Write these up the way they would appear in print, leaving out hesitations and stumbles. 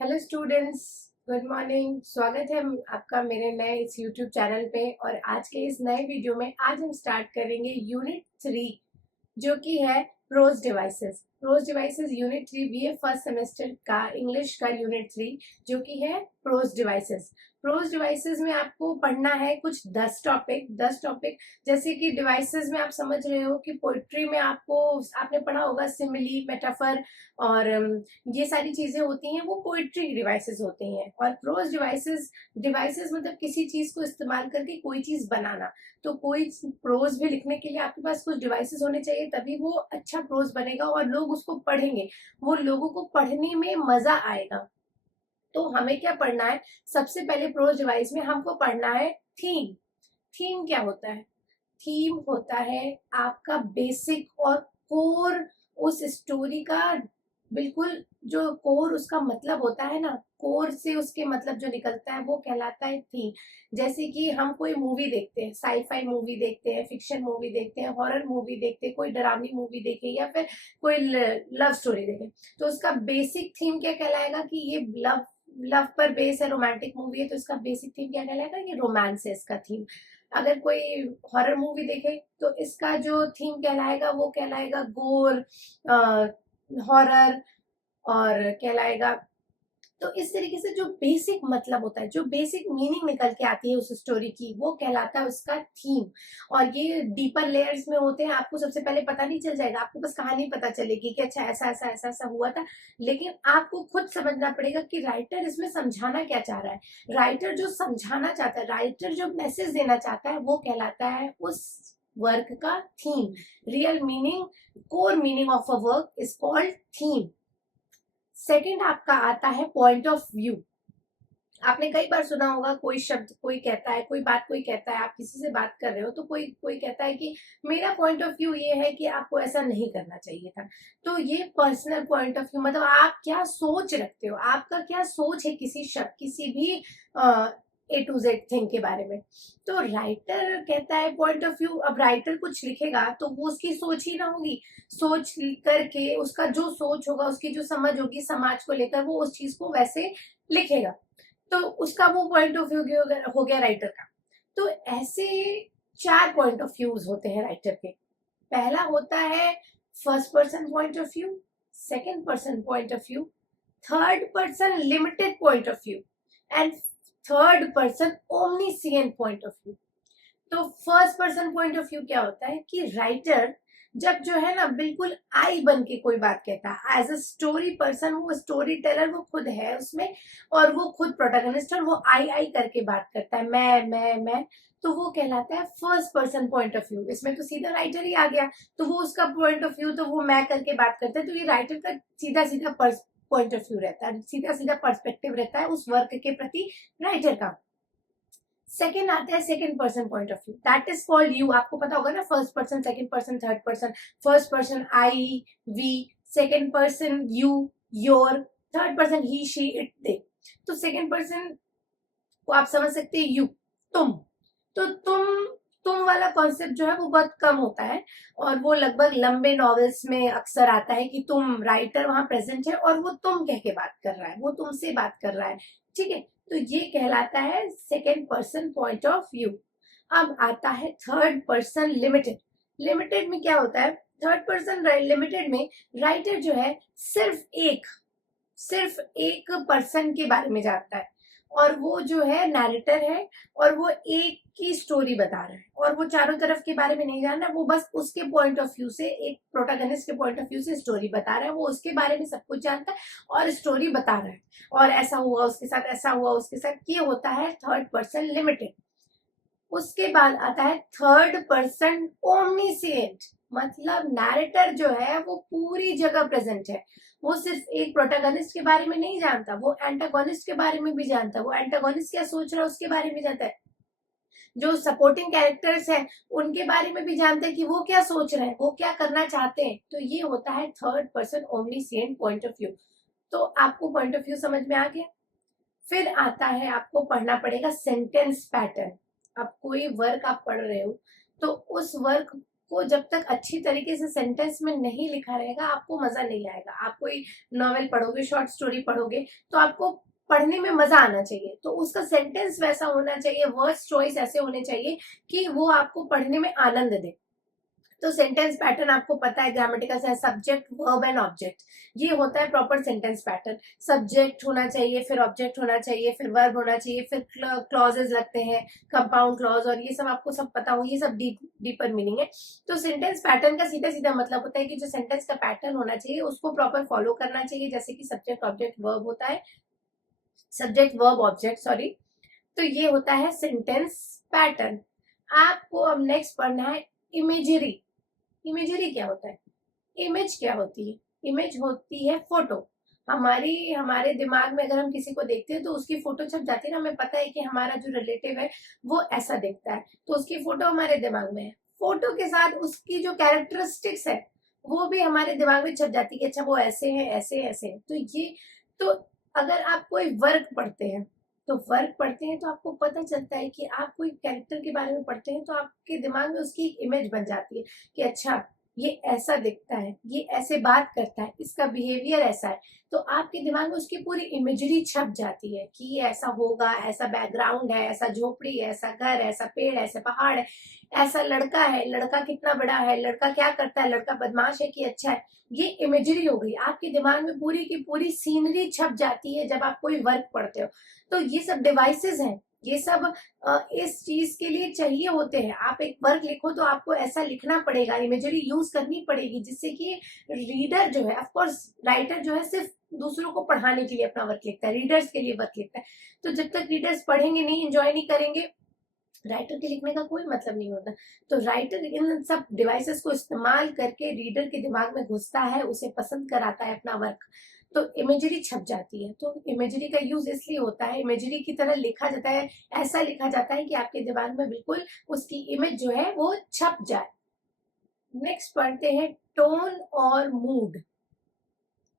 Hello students, good morning. स्वागत है आपका मेरे नए इस यूट्यूब चैनल पे। और आज के इस नए वीडियो में आज हम स्टार्ट करेंगे यूनिट 3, जो कि है prose devices. Prose devices unit 3 BA first semester का इंग्लिश का यूनिट 3, जो कि है प्रोज डिवाइसेस। प्रोज डिवाइसेस में आपको पढ़ना है कुछ 10 टॉपिक। जैसे कि डिवाइसेस में आप समझ रहे हो कि पोइट्री में आपने पढ़ा होगा सिमिली, मेटाफर और ये सारी चीजें होती हैं, वो पोइट्री डिवाइसेस होती हैं। और प्रोज डिवाइसेस डिवाइसेस मतलब किसी चीज को इस्तेमाल करके कोई चीज बनाना। तो कोई प्रोज भी लिखने के लिए आपके पास कुछ डिवाइसेस होने चाहिए, तभी वो अच्छा प्रोज बनेगा और लोग उसको पढ़ेंगे, वो लोगों को पढ़ने में मजा आएगा। तो हमें क्या पढ़ना है? सबसे पहले प्रोज डिवाइस में हमको पढ़ना है थीम। थीम क्या होता है? थीम होता है आपका बेसिक और कोर उस स्टोरी का। बिल्कुल जो कोर उसका मतलब होता है ना, कोर से उसके मतलब जो निकलता है वो कहलाता है थीम। जैसे कि हम कोई मूवी देखते हैं, साईफाई मूवी देखते हैं, फिक्शन मूवी देखते हैं, हॉरर मूवी देखते हैं, कोई डरावनी मूवी देखे या फिर कोई लव स्टोरी देखे, तो उसका बेसिक थीम क्या कहलाएगा कि ये लव लव पर बेस है, रोमांटिक मूवी है, तो इसका बेसिक थीम क्या कहलाएगा? ये रोमांस है इसका थीम। अगर कोई हॉरर मूवी देखे तो इसका जो थीम कहलाएगा वो कहलाएगा गोर, हॉरर, और कहलाएगा। तो इस तरीके से जो बेसिक मतलब होता है, जो बेसिक मीनिंग निकल के आती है उस स्टोरी की, वो कहलाता है उसका थीम। और ये डीपर लेयर्स में होते हैं, आपको सबसे पहले पता नहीं चल जाएगा, आपको बस कहानी पता चलेगी कि अच्छा ऐसा ऐसा ऐसा ऐसा हुआ था। लेकिन आपको खुद समझना पड़ेगा कि राइटर इसमें समझाना क्या चाह रहा है। राइटर जो समझाना चाहता है, राइटर जो मैसेज देना चाहता है, वो कहलाता है उस वर्क का theme. Real meaning, core meaning of a work is called theme. Second आपका आता है पॉइंट ऑफ व्यू। आपने कई बार सुना होगा, कोई शब्द कोई कहता है, कोई बात कोई कहता है, आप किसी से बात कर रहे हो तो कोई कोई कहता है कि मेरा पॉइंट ऑफ व्यू ये है कि आपको ऐसा नहीं करना चाहिए था। तो ये पर्सनल पॉइंट ऑफ व्यू मतलब आप क्या सोच रखते हो, आपका क्या सोच है किसी शब्द, किसी भी ए टू जेड थिंग के बारे में। तो राइटर कहता है पॉइंट ऑफ व्यू। अब राइटर कुछ लिखेगा तो वो उसकी सोच ही ना होगी, सोच करके उसका जो सोच होगा, उसकी जो समझ होगी समाज को लेकर, वो उस चीज को वैसे लिखेगा। तो उसका वो पॉइंट ऑफ व्यू हो गया राइटर का। तो ऐसे 4 पॉइंट ऑफ व्यूज होते हैं राइटर के। पहला होता है first person point of view, second person point of view, third person limited point of view, and third person omniscient point of view. तो first person point of view क्या होता है कि राइटर जब जो है ना बिल्कुल आई बन के कोई बात कहता है, एज अ स्टोरी पर्सन, वो स्टोरी टेलर वो खुद है उसमें, और वो खुद प्रोटैगनिस्ट, और वो आई आई करके बात करता है, मैं, तो वो कहलाता है first person point of view. इसमें तो सीधा राइटर ही आ गया, तो वो उसका पॉइंट ऑफ व्यू तो वो मैं करके बात करता है, तो ये राइटर का सीधा सीधा पॉइंट ऑफ व्यू रहता है, सीधा सीधा पर्सपेक्टिव रहता है उस वर्क के प्रति राइटर का। सेकेंड आता है second person point of view, that is called you. आपको पता होगा ना, first person, second person, third person. First person I we, second person you your, third person he she it they. तो second person को आप समझ सकते हैं यू, तुम। तो तुम वाला कॉन्सेप्ट जो है वो बहुत कम होता है, और वो लगभग लंबे नॉवेल्स में अक्सर आता है कि तुम राइटर वहां प्रेजेंट है और वो तुम कह के बात कर रहा है, वो तुमसे बात कर रहा है। ठीक है, तो ये कहलाता है second person point of view. अब आता है थर्ड पर्सन लिमिटेड। लिमिटेड में क्या होता है? थर्ड पर्सन लिमिटेड में राइटर जो है सिर्फ एक पर्सन के बारे में जानता है, और वो जो है नैरेटर है, और वो एक की स्टोरी बता रहा है, और वो चारों तरफ के बारे में नहीं जान रहा, वो बस उसके पॉइंट ऑफ व्यू से, एक प्रोटैगनिस्ट के पॉइंट ऑफ व्यू से स्टोरी बता रहा है। वो उसके बारे में सब कुछ जानता है और स्टोरी बता रहा है, और ऐसा हुआ उसके साथ, ऐसा हुआ उसके साथ। ये होता है थर्ड पर्सन लिमिटेड। उसके बाद आता है थर्ड पर्सन ओमनीसिएंट, मतलब नैरेटर जो है वो पूरी जगह प्रेजेंट है। वो सिर्फ एक प्रोटैगनिस्ट के बारे में नहीं जानता, वो एंटागोनिस्ट के बारे में भी जानता है, वो एंटागोनिस्ट क्या सोच रहा है उसके बारे में जानता है, जो सपोर्टिंग कैरेक्टर्स हैं उनके बारे में भी जानते हैं कि वो क्या सोच रहे हैं, वो क्या करना चाहते हैं। तो ये होता है third person omniscient point of view. तो आपको पॉइंट ऑफ व्यू समझ में आ गया। फिर आता है, आपको पढ़ना पड़ेगा सेंटेंस पैटर्न। अब कोई वर्क आप पढ़ रहे हो, तो उस वर्क आपको जब तक अच्छी तरीके से सेंटेंस में नहीं लिखा रहेगा आपको मजा नहीं आएगा। आप कोई नॉवेल पढ़ोगे, शॉर्ट स्टोरी पढ़ोगे तो आपको पढ़ने में मजा आना चाहिए, तो उसका सेंटेंस वैसा होना चाहिए, वर्ड्स चॉइस ऐसे होने चाहिए कि वो आपको पढ़ने में आनंद दे। तो सेंटेंस पैटर्न आपको पता है ग्रामेटिकल से, सब्जेक्ट वर्ब एंड ऑब्जेक्ट, ये होता है प्रॉपर सेंटेंस पैटर्न। सब्जेक्ट होना चाहिए, फिर ऑब्जेक्ट होना चाहिए, फिर वर्ब होना चाहिए, फिर क्लॉजेस लगते हैं, कंपाउंड क्लॉज, और ये सब आपको सब पता हो, ये सब डीपर मीनिंग है। तो सेंटेंस पैटर्न का सीधा सीधा मतलब होता है कि जो सेंटेंस का पैटर्न होना चाहिए उसको प्रॉपर फॉलो करना चाहिए, जैसे कि सब्जेक्ट ऑब्जेक्ट वर्ब होता है, सब्जेक्ट वर्ब ऑब्जेक्ट सॉरी। तो ये होता है सेंटेंस पैटर्न। आपको अब नेक्स्ट पढ़ना है इमेजरी। इमेजरी क्या होता है? इमेज क्या होती है? इमेज होती है फोटो। हमारे दिमाग में अगर हम किसी को देखते हैं तो उसकी फोटो छप जाती है ना, हमें पता है कि हमारा जो रिलेटिव है वो ऐसा दिखता है, तो उसकी फोटो हमारे दिमाग में है। फोटो के साथ उसकी जो कैरेक्टरिस्टिक्स है वो भी हमारे दिमाग में छप जाती है, अच्छा वो ऐसे है, ऐसे ऐसे है। तो ये, तो अगर आप कोई वर्क पढ़ते हैं तो वर्क पढ़ते हैं तो आपको पता चलता है कि आप कोई कैरेक्टर के बारे में पढ़ते हैं तो आपके दिमाग में उसकी इमेज बन जाती है कि अच्छा ये ऐसा दिखता है, ये ऐसे बात करता है, इसका बिहेवियर ऐसा है। तो आपके दिमाग में उसकी पूरी इमेजरी छप जाती है कि ये ऐसा होगा, ऐसा बैकग्राउंड है, ऐसा झोपड़ी है, ऐसा घर है, ऐसा पेड़ है, ऐसा पहाड़ है, ऐसा लड़का है, लड़का कितना बड़ा है, लड़का क्या करता है, लड़का बदमाश है कि अच्छा है। ये इमेजरी हो गई, आपके दिमाग में पूरी की पूरी सीनरी छप जाती है जब आप कोई वर्क पढ़ते हो। तो ये सब डिवाइसेस हैं, ये सब इस चीज के लिए चाहिए होते हैं। आप एक वर्क लिखो तो आपको ऐसा लिखना पड़ेगा, इमेजरी यूज करनी पड़ेगी, जिससे कि रीडर जो है, ऑफ कोर्स राइटर जो है सिर्फ दूसरों को पढ़ाने के लिए अपना वर्क लिखता है, रीडर्स के लिए वर्क लिखता है। तो जब तक रीडर्स पढ़ेंगे नहीं, एंजॉय नहीं करेंगे, राइटर के लिखने का कोई मतलब नहीं होता। तो राइटर इन सब डिवाइसेस को इस्तेमाल करके रीडर के दिमाग में घुसता है, उसे पसंद कराता है अपना वर्क, तो इमेजरी छप जाती है। तो इमेजरी का यूज इसलिए होता है, इमेजरी की तरह लिखा जाता है, ऐसा लिखा जाता है कि आपके दिमाग में बिल्कुल उसकी इमेज जो है वो छप जाए। नेक्स्ट पढ़ते हैं टोन और मूड।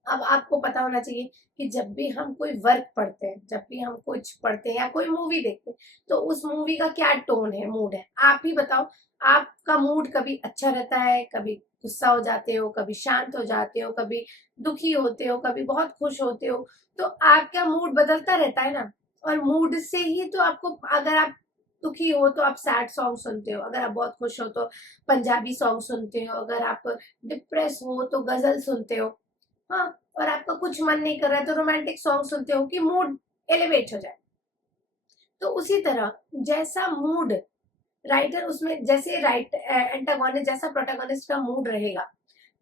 अब आपको पता होना चाहिए कि जब भी हम कोई वर्क पढ़ते हैं, जब भी हम कुछ पढ़ते हैं या कोई मूवी देखते हैं, तो उस मूवी का क्या टोन है, मूड है, आप ही बताओ। आपका मूड कभी अच्छा रहता है, कभी गुस्सा हो जाते हो, कभी शांत हो जाते हो, कभी दुखी होते हो, कभी बहुत खुश होते हो। तो आपका मूड बदलता रहता है ना, और मूड से ही तो आपको, अगर आप दुखी हो तो आप सैड सॉन्ग सुनते हो, अगर आप बहुत खुश हो तो पंजाबी सॉन्ग सुनते हो, अगर आप डिप्रेस हो तो गजल सुनते हो। हाँ, और आपका कुछ मन नहीं कर रहा है तो रोमांटिक सॉन्ग सुनते हो कि मूड एलिवेट हो जाए। तो उसी तरह जैसा मूड राइटर उसमें, जैसे एंटागोनिस्ट जैसा प्रोटैगनिस्ट का मूड रहेगा,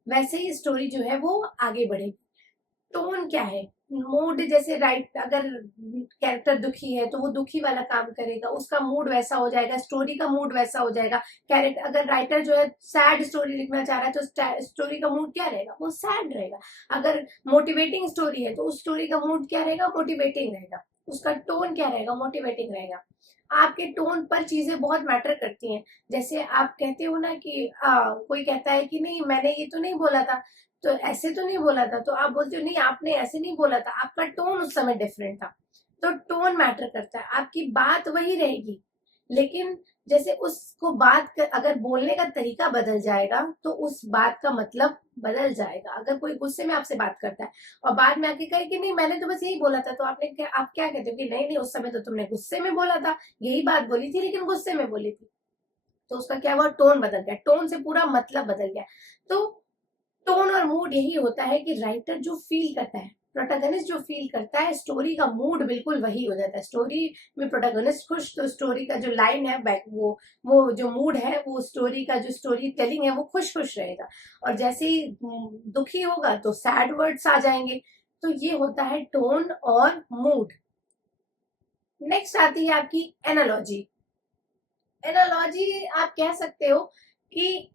वैसे ही स्टोरी जो है वो आगे बढ़ेगी। टोन क्या है? मूड, जैसे अगर कैरेक्टर दुखी है तो वो दुखी वाला काम करेगा, उसका मूड वैसा हो जाएगा, स्टोरी का मूड वैसा हो जाएगा। कैरेक्टर, अगर राइटर जो है सैड स्टोरी लिखना चाह रहा है तो स्टोरी का मूड क्या रहेगा, वो सैड रहेगा। अगर मोटिवेटिंग स्टोरी है तो उस स्टोरी का मूड क्या रहेगा, मोटिवेटिंग रहेगा। उसका टोन क्या रहेगा, मोटिवेटिंग रहेगा। आपके टोन पर चीजें बहुत मैटर करती हैं। जैसे आप कहते हो ना कि कोई कहता है कि नहीं मैंने ये तो नहीं बोला था, तो ऐसे तो नहीं बोला था, तो आप बोलते हो नहीं आपने ऐसे नहीं बोला था, आपका टोन उस समय डिफरेंट था। तो टोन मैटर करता है, आपकी बात वही रहेगी, लेकिन जैसे उसको अगर बोलने का तरीका बदल जाएगा तो उस बात का मतलब बदल जाएगा। अगर कोई गुस्से में आपसे बात करता है और बाद में आके कहे कि नहीं मैंने तो बस यही बोला था, तो आप क्या कहते हो कि नहीं नहीं उस समय तो तुमने गुस्से में बोला था, यही बात बोली थी लेकिन गुस्से में बोली थी। तो उसका क्या हुआ, टोन बदल गया, टोन से पूरा मतलब बदल गया। तो टोन और मूड यही होता है कि राइटर जो फील करता है, प्रोटैगनिस्ट जो फील करता है, स्टोरी का मूड बिल्कुल वही हो जाता है। स्टोरी में प्रोटैगनिस्ट खुश तो स्टोरी का जो लाइन है बैक वो जो मूड है, वो स्टोरी का जो स्टोरी टेलिंग है वो खुश खुश रहेगा। और जैसे ही दुखी होगा तो सैड वर्ड्स आ जाएंगे। तो ये होता है टोन और मूड। नेक्स्ट आती है आपकी एनालॉजी। एनालॉजी आप कह सकते हो कि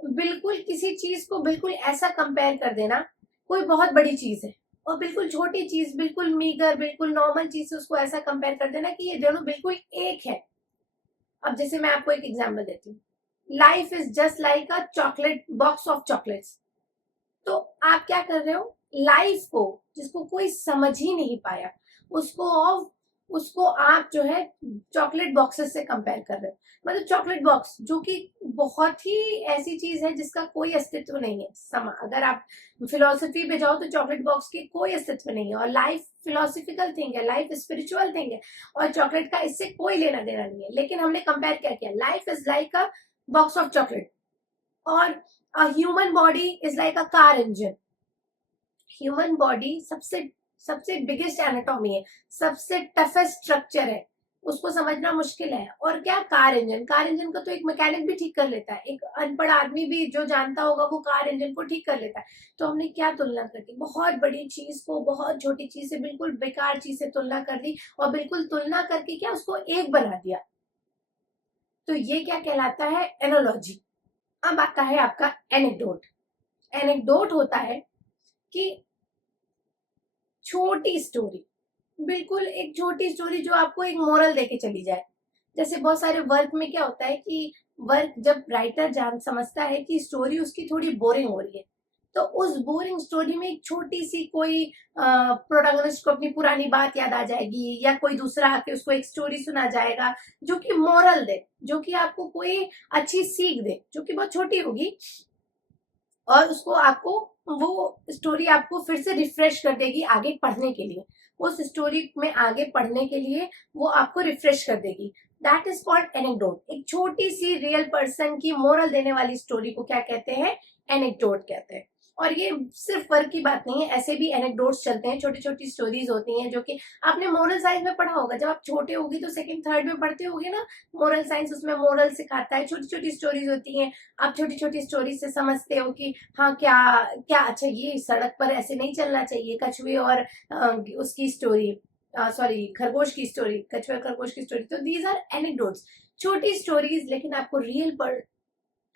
बिल्कुल किसी चीज को बिल्कुल ऐसा कंपेयर कर देना, कोई बहुत बड़ी चीज है और बिल्कुल छोटी चीज, बिल्कुल मीगर, बिल्कुल नॉर्मल चीज से उसको ऐसा कंपेयर कर देना कि ये दोनों बिल्कुल एक है। अब जैसे मैं आपको एक एग्जांपल देती हूँ, life is just like a chocolate box of chocolates. तो आप क्या कर रहे हो, लाइफ को जिसको कोई समझ ही नहीं पाया, उसको उसको आप जो है चॉकलेट बॉक्सेस से कंपेयर कर रहे हो। मतलब चॉकलेट बॉक्स जो कि बहुत ही ऐसी चीज है जिसका कोई अस्तित्व नहीं है। अगर आप फिलोसफी पे जाओ तो चॉकलेट बॉक्स की कोई अस्तित्व नहीं है। और लाइफ फिलोसफिकल थिंग है, लाइफ स्पिरिचुअल थिंग है, और चॉकलेट का इससे कोई लेना देना नहीं है। लेकिन हमने कंपेयर क्या किया, life is like a box of chocolate और human body is like a car engine. Human body सबसे सबसे बिगेस्ट एनाटॉमी है, सबसे टफेस्ट स्ट्रक्चर है, उसको समझना मुश्किल है। और क्या, कार इंजन, कार इंजन को तो एक मैकेनिक भी ठीक कर लेता है, एक अनपढ़ आदमी भी जो जानता होगा वो कार इंजन को ठीक कर लेता है। तो हमने क्या तुलना कर दी, बहुत बड़ी चीज को बहुत छोटी चीज से, बिल्कुल बेकार चीज से तुलना कर दी, और बिल्कुल तुलना करके क्या उसको एक बना दिया। तो ये क्या कहलाता है, एनोलॉजी। अब आता है आपका एनेक्डोट। एनेक्डोट होता है कि छोटी स्टोरी, बिल्कुल एक छोटी स्टोरी जो आपको एक मोरल देके चली जाए। जैसे बहुत सारे वर्क में क्या होता है कि वर्क जब राइटर जान समझता है कि स्टोरी उसकी थोड़ी बोरिंग हो रही है, तो उस बोरिंग स्टोरी में एक छोटी सी कोई प्रोटैगनिस्ट को अपनी पुरानी बात याद आ जाएगी, या कोई दूसरा आके उसको एक स्टोरी सुना जाएगा जो कि मोरल दे, जो कि आपको कोई अच्छी सीख दे, जो कि बहुत छोटी होगी, और उसको आपको वो स्टोरी आपको फिर से रिफ्रेश कर देगी आगे पढ़ने के लिए। उस स्टोरी में आगे पढ़ने के लिए वो आपको रिफ्रेश कर देगी। That is called anecdote. एक छोटी सी रियल पर्सन की मोरल देने वाली स्टोरी को क्या कहते हैं, एनेक्डोट कहते हैं। और ये सिर्फ वर्क की बात नहीं है, ऐसे भी एनेक्डोट्स चलते हैं, छोटी छोटी स्टोरीज होती हैं जो कि आपने मोरल साइंस में पढ़ा होगा। जब आप छोटे होगी तो सेकंड थर्ड में पढ़ते होगे ना मोरल साइंस, उसमें मोरल सिखाता है, छोटी छोटी स्टोरीज होती हैं। आप छोटी छोटी स्टोरी से समझते हो कि हाँ क्या क्या, अच्छा ये सड़क पर ऐसे नहीं चलना चाहिए, कछुए और उसकी स्टोरी, सॉरी खरगोश की स्टोरी, कछुए और खरगोश की स्टोरी। तो दीज आर एनेक्डोट्स, छोटी स्टोरीज, लेकिन आपको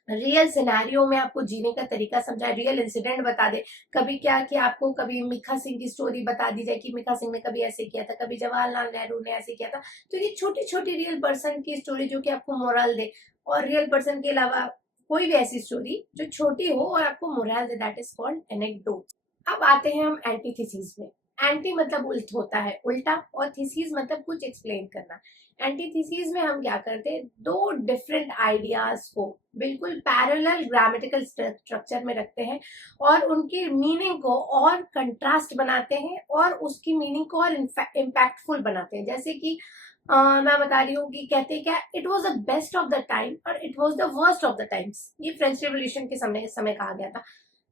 रियल सिनेरियो में आपको जीने का तरीका समझाए, रियल इंसिडेंट बता दे। कभी क्या कि आपको कभी मिल्खा सिंह की स्टोरी बता दी जाए कि मिल्खा सिंह ने कभी ऐसे किया था, कभी जवाहरलाल नेहरू ने ऐसे किया था। तो ये छोटी छोटी रियल पर्सन की स्टोरी जो कि आपको मोरल दे, और रियल पर्सन के अलावा कोई भी ऐसी स्टोरी जो छोटी हो और आपको moral they, that is called anecdote. अब आते हैं हम एंटीथेसिस में। एंटी मतलब उल्ट होता है, उल्टा, और थीसिस मतलब कुछ एक्सप्लेन करना। एंटीथेसिस में हम क्या करते हैं, दो डिफरेंट आइडियाज को बिल्कुल पैरेलल ग्रामेटिकल स्ट्रक्चर में रखते हैं, और उनके मीनिंग को और कंट्रास्ट बनाते हैं, और उसकी मीनिंग को और इम्पैक्टफुल बनाते हैं। जैसे कि मैं बता रही हूँ कि कहते क्या, it was the best of the time और it was the worst of the times. ये फ्रेंच रेवोल्यूशन के समय कहा गया था।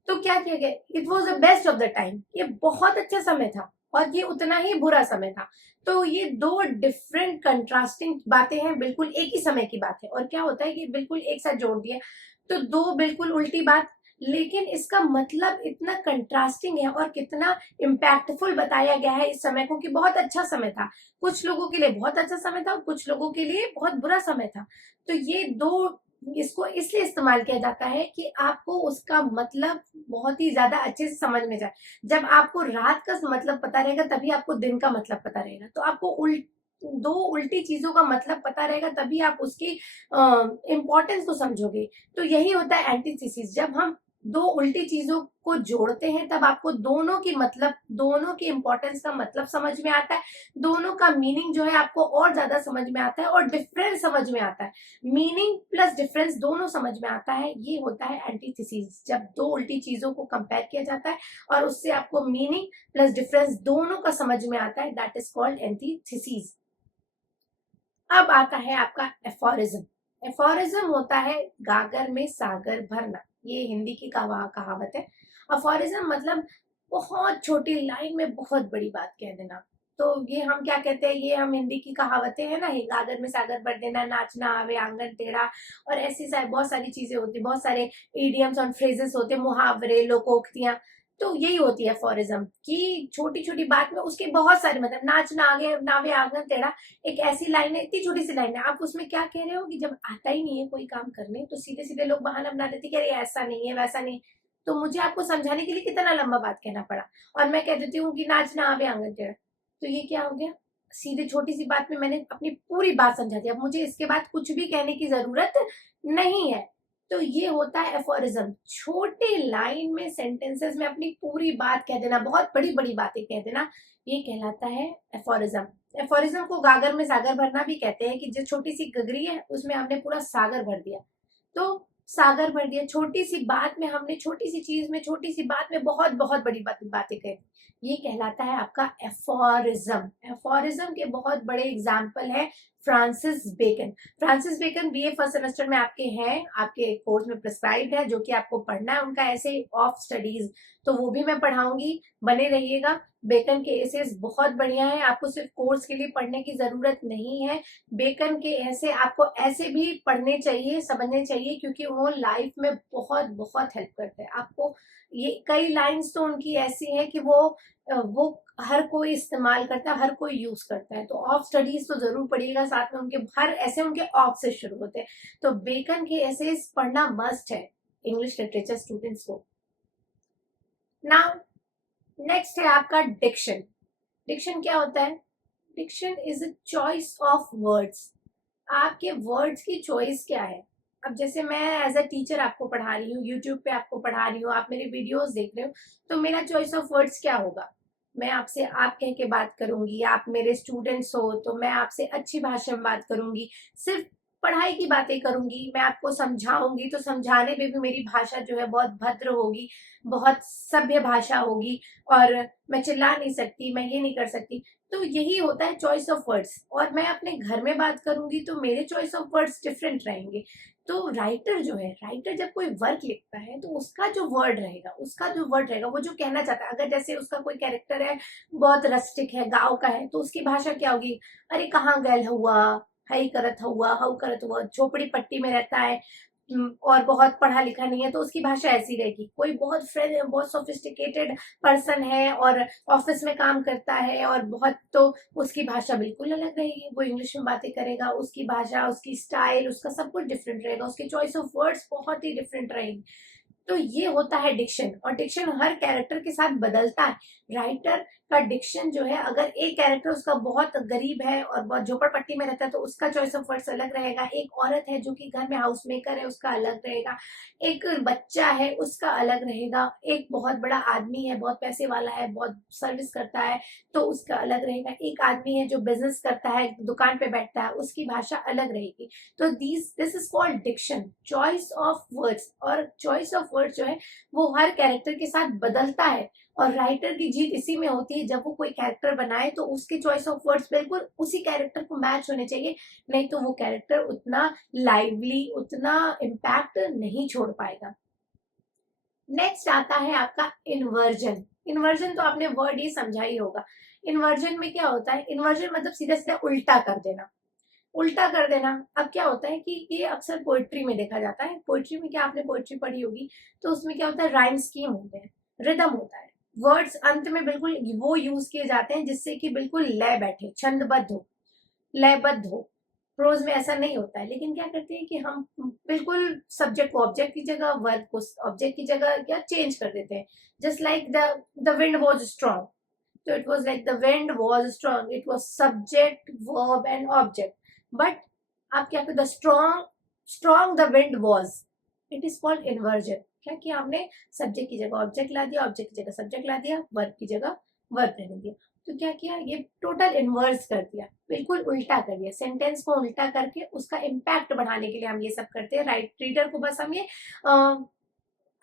तो क्या किया गया, it was the best of the time, ये बहुत अच्छा समय था, और ये उतना ही बुरा समय था। तो ये दो डिफरेंट कंट्रास्टिंग बातें हैं, बिल्कुल एक ही समय की बात है। और क्या होता है कि बिल्कुल एक साथ जोड़ दिया, तो दो बिल्कुल उल्टी बात, लेकिन इसका मतलब इतना कंट्रास्टिंग है और कितना इम्पैक्टफुल बताया गया है इस समय को, कि बहुत अच्छा समय था, कुछ लोगों के लिए बहुत अच्छा समय था और कुछ लोगों के लिए बहुत बुरा समय था। तो ये दो, इसको इसलिए इस्तेमाल किया जाता है कि आपको उसका मतलब बहुत ही ज्यादा अच्छे से समझ में जाए। जब आपको रात का मतलब पता रहेगा तभी आपको दिन का मतलब पता रहेगा। तो आपको दो उल्टी चीजों का मतलब पता रहेगा तभी आप उसकी इम्पोर्टेंस को समझोगे। तो यही होता है एंटीथेसिस। जब हम दो उल्टी चीजों को जोड़ते हैं तब आपको दोनों की मतलब, दोनों की इंपॉर्टेंस का मतलब समझ में आता है, दोनों का मीनिंग जो है आपको और ज्यादा समझ में आता है, और डिफरेंस समझ में आता है। मीनिंग प्लस डिफरेंस दोनों समझ में आता है, ये होता है एंटीथेसिस। जब दो उल्टी चीजों को कंपेयर किया जाता है और उससे आपको मीनिंग प्लस डिफरेंस दोनों का समझ में आता है, दैट इज कॉल्ड एंटीथेसिस। अब आता है आपका एफोरिज्म। एफोरिज्म होता है गागर में सागर भरना, ये हिंदी की कहावत है। एफोरिज्म मतलब बहुत छोटी लाइन में बहुत बड़ी बात कह देना। तो ये हम क्या कहते हैं, ये हम हिंदी की कहावतें हैं ना, गागर में सागर भर देना, नाचना आवे आंगन टेढ़ा, और ऐसी बहुत सारी चीजें होती, बहुत सारे इडियम्स और फ्रेजेस होते, मुहावरे, लोकोक्तियां। तो यही होती है एफोरिज्म, कि छोटी छोटी बात में उसके बहुत सारे मतलब, नाचना आगे नावे आंगन टेढ़ा, एक ऐसी लाइन है, इतनी छोटी सी लाइन है, आप उसमें क्या कह रहे हो कि जब आता ही नहीं है कोई काम करने तो सीधे सीधे लोग बहाना बना देते कि अरे ऐसा नहीं है वैसा नहीं। तो मुझे आपको समझाने के लिए कितना लंबा बात कहना पड़ा, और मैं कह देती हूँ कि नाचना आवे आंगन टेढ़ा। तो ये क्या हो गया, सीधे छोटी सी बात में मैंने अपनी पूरी बात समझा दी, अब मुझे इसके बाद कुछ भी कहने की जरूरत नहीं है। तो ये होता है एफोरिज्म, छोटे लाइन में सेंटेंसेस में अपनी पूरी बात कह देना, बहुत बड़ी बड़ी बातें कह देना, ये कहलाता है एफोरिज्म। एफोरिज्म को गागर में सागर भरना भी कहते हैं, कि जो छोटी सी गगरी है उसमें हमने पूरा सागर भर दिया। तो सागर भर दिया, छोटी सी बात में हमने, छोटी सी चीज में, छोटी सी बात में बहुत बहुत बड़ी बातें कह दी, ये कहलाता है आपका एफोरिज्म। एफोरिज्म के बहुत बड़े एग्जाम्पल है Francis Bacon. Francis Bacon BA first semester में आपके हैं, आपके कोर्स में प्रिस्क्राइब्ड है, जो कि आपको पढ़ना है उनका ऐसे ऑफ स्टडीज, तो वो भी मैं पढ़ाऊंगी, बने रहिएगा। बेकन के एसेस बहुत बढ़िया है, आपको सिर्फ कोर्स के लिए पढ़ने की जरूरत नहीं है। बेकन के ऐसे आपको ऐसे भी पढ़ने चाहिए, समझने चाहिए, क्योंकि वो लाइफ में बहुत बहुत हेल्प करते हैं आपको। ये कई लाइंस तो उनकी ऐसी है कि वो हर कोई इस्तेमाल करता है, हर कोई यूज करता है। तो ऑफ स्टडीज तो जरूर पढ़िएगा, साथ में उनके हर ऐसे उनके ऑफ से शुरू होते हैं। तो बेकन के ऐसे पढ़ना मस्ट है इंग्लिश लिटरेचर स्टूडेंट्स को। नाउ नेक्स्ट है आपका डिक्शन। डिक्शन क्या होता है? Diction is a choice of words. आपके वर्ड्स की चॉइस क्या है? अब जैसे मैं एज अ टीचर आपको पढ़ा रही हूँ, यूट्यूब पे आपको पढ़ा रही हूँ, आप मेरे वीडियोस देख रहे हो, तो मेरा चॉइस ऑफ वर्ड्स क्या होगा? मैं आपसे आप कह के बात करूंगी, आप मेरे स्टूडेंट्स हो तो मैं आपसे अच्छी भाषा में बात करूंगी, सिर्फ पढ़ाई की बातें करूंगी, मैं आपको समझाऊंगी तो समझाने में भी मेरी भाषा जो है बहुत भद्र होगी, बहुत सभ्य भाषा होगी, और मैं चिल्ला नहीं सकती, मैं ये नहीं कर सकती। तो यही होता है चॉइस ऑफ वर्ड्स। और मैं अपने घर में बात करूंगी तो मेरे चॉइस ऑफ वर्ड्स डिफरेंट रहेंगे। तो राइटर जो है, राइटर जब कोई वर्क लिखता है तो उसका जो वर्ड रहेगा, वो जो कहना चाहता है, अगर जैसे उसका कोई कैरेक्टर है बहुत रस्टिक है, गांव का है, तो उसकी भाषा क्या होगी? अरे कहाँ गैल हुआ, हई करत हुआ, हऊ करत हुआ, झोपड़ी पट्टी में रहता है, और बहुत पढ़ा लिखा नहीं है, तो उसकी भाषा ऐसी रहेगी। कोई बहुत फ्रेंड, बहुत सोफिस्टिकेटेड पर्सन है और ऑफिस में काम करता है और बहुत, तो उसकी भाषा बिल्कुल अलग रहेगी, वो इंग्लिश में बातें करेगा, उसकी भाषा, उसकी स्टाइल, उसका सब कुछ डिफरेंट रहेगा, उसकी चॉइस ऑफ वर्ड्स बहुत ही डिफरेंट रहेगी। तो ये होता है डिक्शन, और डिक्शन हर कैरेक्टर के साथ बदलता है। राइटर का डिक्शन जो है, अगर एक कैरेक्टर उसका बहुत गरीब है और बहुत झोपड़पट्टी में रहता है तो उसका चॉइस ऑफ वर्ड्स अलग रहेगा। एक औरत है जो कि घर में हाउस मेकर है, उसका अलग रहेगा। एक बच्चा है, उसका अलग रहेगा। एक बहुत बड़ा आदमी है, बहुत पैसे वाला है, बहुत सर्विस करता है, तो उसका अलग रहेगा। एक आदमी है जो बिजनेस करता है, दुकान पे बैठता है, उसकी भाषा अलग रहेगी। तो this is called diction, choice of words. और चॉइस ऑफ वर्ड्स जो है वो हर कैरेक्टर के साथ बदलता है। और राइटर की जीत इसी में होती है, जब वो कोई कैरेक्टर बनाए तो उसके चॉइस ऑफ वर्ड्स बिल्कुल उसी कैरेक्टर को मैच होने चाहिए, नहीं तो वो कैरेक्टर उतना लाइवली, उतना इम्पैक्ट नहीं छोड़ पाएगा। नेक्स्ट आता है आपका इन्वर्जन। इन्वर्जन तो आपने वर्ड ही समझा ही होगा। इन्वर्जन में क्या होता है? इन्वर्जन मतलब सीधा सीधा उल्टा कर देना। उल्टा कर देना। अब क्या होता है कि ये अक्सर पोएट्री में देखा जाता है। पोएट्री में क्या, आपने पोएट्री पढ़ी होगी, तो उसमें क्या होता है? राइम स्कीम होते हैं, रिदम होता है, वर्ड्स अंत में बिल्कुल वो यूज किए जाते हैं जिससे कि बिल्कुल लय बैठे, छंदबद्ध हो, लयबद्ध हो। प्रोज में ऐसा नहीं होता है। लेकिन क्या करते हैं कि हम बिल्कुल सब्जेक्ट को ऑब्जेक्ट की जगह, वर्ब को ऑब्जेक्ट की जगह क्या चेंज कर देते हैं। Just like the wind was strong, तो it was like the wind was strong, it was subject, verb and object. But आप क्या कहते, strong the wind was, it is called inversion. क्या किया आपने? सब्जेक्ट की जगह ऑब्जेक्ट ला दिया, ऑब्जेक्ट की जगह सब्जेक्ट ला दिया, वर्ब की जगह वर्ब रहने दिया। तो क्या किया? ये टोटल इन्वर्स कर दिया, बिल्कुल उल्टा कर दिया। सेंटेंस को उल्टा करके उसका इम्पैक्ट बढ़ाने के लिए हम ये सब करते हैं। रीडर को बस हम ये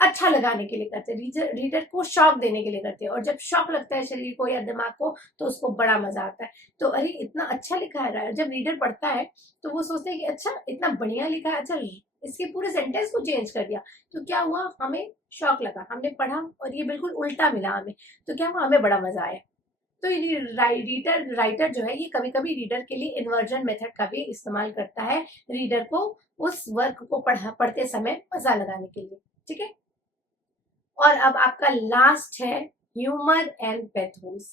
अच्छा लगाने के लिए करते हैं, रीडर को शॉक देने के लिए करते हैं। और जब शॉक लगता है शरीर को या दिमाग को तो उसको बड़ा मजा आता है। तो अरे इतना अच्छा लिखा है, जब रीडर पढ़ता है तो वो सोचते हैं कि अच्छा इतना बढ़िया लिखा है, अच्छा इसके पूरे सेंटेंस को चेंज कर दिया। तो क्या हुआ? हमें शॉक लगा, हमने पढ़ा और ये बिल्कुल उल्टा मिला हमें, तो क्या हुआ? हमें बड़ा मजा आया। तो राइटर जो है ये कभी कभी रीडर के लिए इन्वर्जन मेथड का भी इस्तेमाल करता है, रीडर को उस वर्क को पढ़ते समय मजा लगाने के लिए। ठीक है। और अब आपका लास्ट है ह्यूमर एंड पैथोस।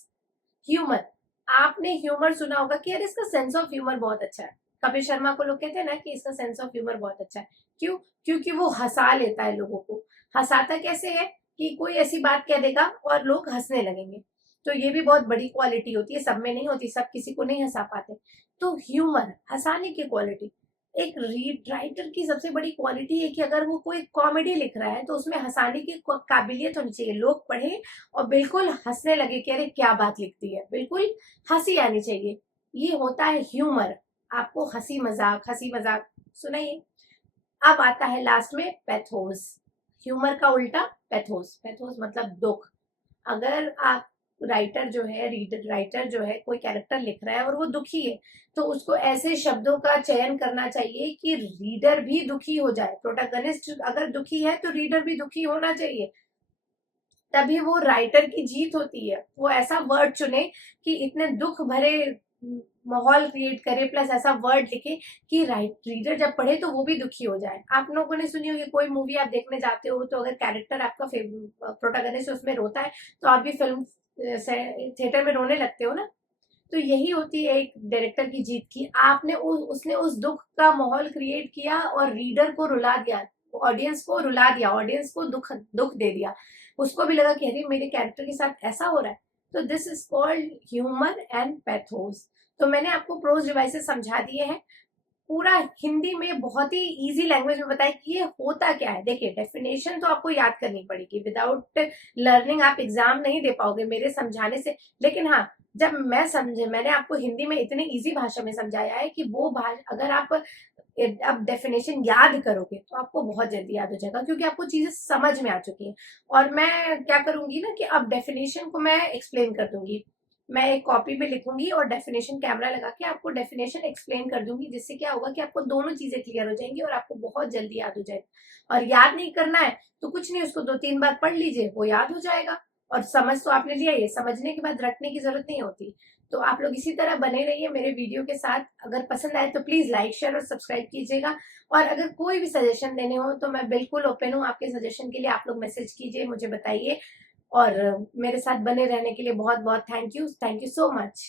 ह्यूमर, आपने ह्यूमर सुना होगा कि यार इसका सेंस ऑफ ह्यूमर बहुत अच्छा है। कपिल शर्मा को लोग कहते हैं ना कि इसका सेंस ऑफ ह्यूमर बहुत अच्छा है। क्यों? क्योंकि वो हंसा लेता है लोगों को। हंसाता कैसे है कि कोई ऐसी बात कह देगा और लोग हंसने लगेंगे। तो ये भी बहुत बड़ी क्वालिटी होती है, सब में नहीं होती, सब किसी को नहीं हंसा पाते। तो ह्यूमर, हंसाने की क्वालिटी, एक रीड राइटर की सबसे बड़ी क्वालिटी है कि अगर वो कोई कॉमेडी लिख रहा है तो उसमें हंसाने की काबिलियत होनी चाहिए, लोग पढ़े और बिल्कुल हंसने लगे कि अरे क्या बात लिखती है, बिल्कुल हंसी आनी चाहिए। ये होता है ह्यूमर, आपको हंसी मजाक सुनाइए। अब आता है लास्ट में पैथोस, ह्यूमर का उल्टा पैथोस। पैथोस मतलब दुख। अगर आप राइटर जो है, राइटर जो है, कोई कैरेक्टर लिख रहा है और वो दुखी है तो उसको ऐसे शब्दों का चयन करना चाहिए कि रीडर भी दुखी हो जाए। प्रोटैगनिस्ट अगर दुखी है तो रीडर भी दुखी होना चाहिए, तभी वो राइटर की जीत होती है। वो ऐसा वर्ड चुने कि इतने दुख भरे माहौल क्रिएट करे, प्लस ऐसा वर्ड लिखे कि रीडर जब पढ़े तो वो भी दुखी हो जाए। आप लोगों ने सुनी होगी, कोई मूवी आप देखने जाते हो तो अगर कैरेक्टर आपका प्रोटैगनिस्ट उसमें रोता है तो आप भी फिल्म थिएटर में रोने लगते हो ना। तो यही होती है एक डायरेक्टर की जीत की, आपने उसने उस दुख का माहौल क्रिएट किया और रीडर को रुला दिया, ऑडियंस को रुला दिया, ऑडियंस को दुख दुख दे दिया। उसको भी लगा कि अरे मेरे कैरेक्टर के साथ ऐसा हो रहा है। तो this is called humour and pathos. तो मैंने आपको प्रोज डिवाइसेस समझा दिए हैं, पूरा हिंदी में बहुत ही इजी लैंग्वेज में बताया कि ये होता क्या है। देखिए, डेफिनेशन तो आपको याद करनी पड़ेगी, विदाउट लर्निंग आप एग्जाम नहीं दे पाओगे मेरे समझाने से। लेकिन हाँ, जब मैंने आपको हिंदी में इतने इजी भाषा में समझाया है कि वो भाषा अगर आप अब डेफिनेशन याद करोगे तो आपको बहुत जल्दी याद हो जाएगा, क्योंकि आपको चीजें समझ में आ चुकी हैं। और मैं क्या करूंगी ना कि अब डेफिनेशन को मैं एक्सप्लेन कर दूंगी, मैं एक कॉपी पे लिखूंगी और डेफिनेशन कैमरा लगा के आपको डेफिनेशन एक्सप्लेन कर दूंगी, जिससे क्या होगा कि आपको दोनों चीजें क्लियर हो जाएंगी और आपको बहुत जल्दी याद हो जाएगा। और याद नहीं करना है तो कुछ नहीं, उसको 2-3 बार पढ़ लीजिए, वो याद हो जाएगा। और समझ तो आपने लिया, ये समझने के बाद रटने की जरूरत नहीं होती। तो आप लोग इसी तरह बने रहिए मेरे वीडियो के साथ। अगर पसंद आए तो प्लीज लाइक शेयर और सब्सक्राइब कीजिएगा। और अगर कोई भी सजेशन देने हो तो मैं बिल्कुल ओपन हूँ आपके सजेशन के लिए, आप लोग मैसेज कीजिए, मुझे बताइए। और मेरे साथ बने रहने के लिए बहुत बहुत थैंक यू सो मच।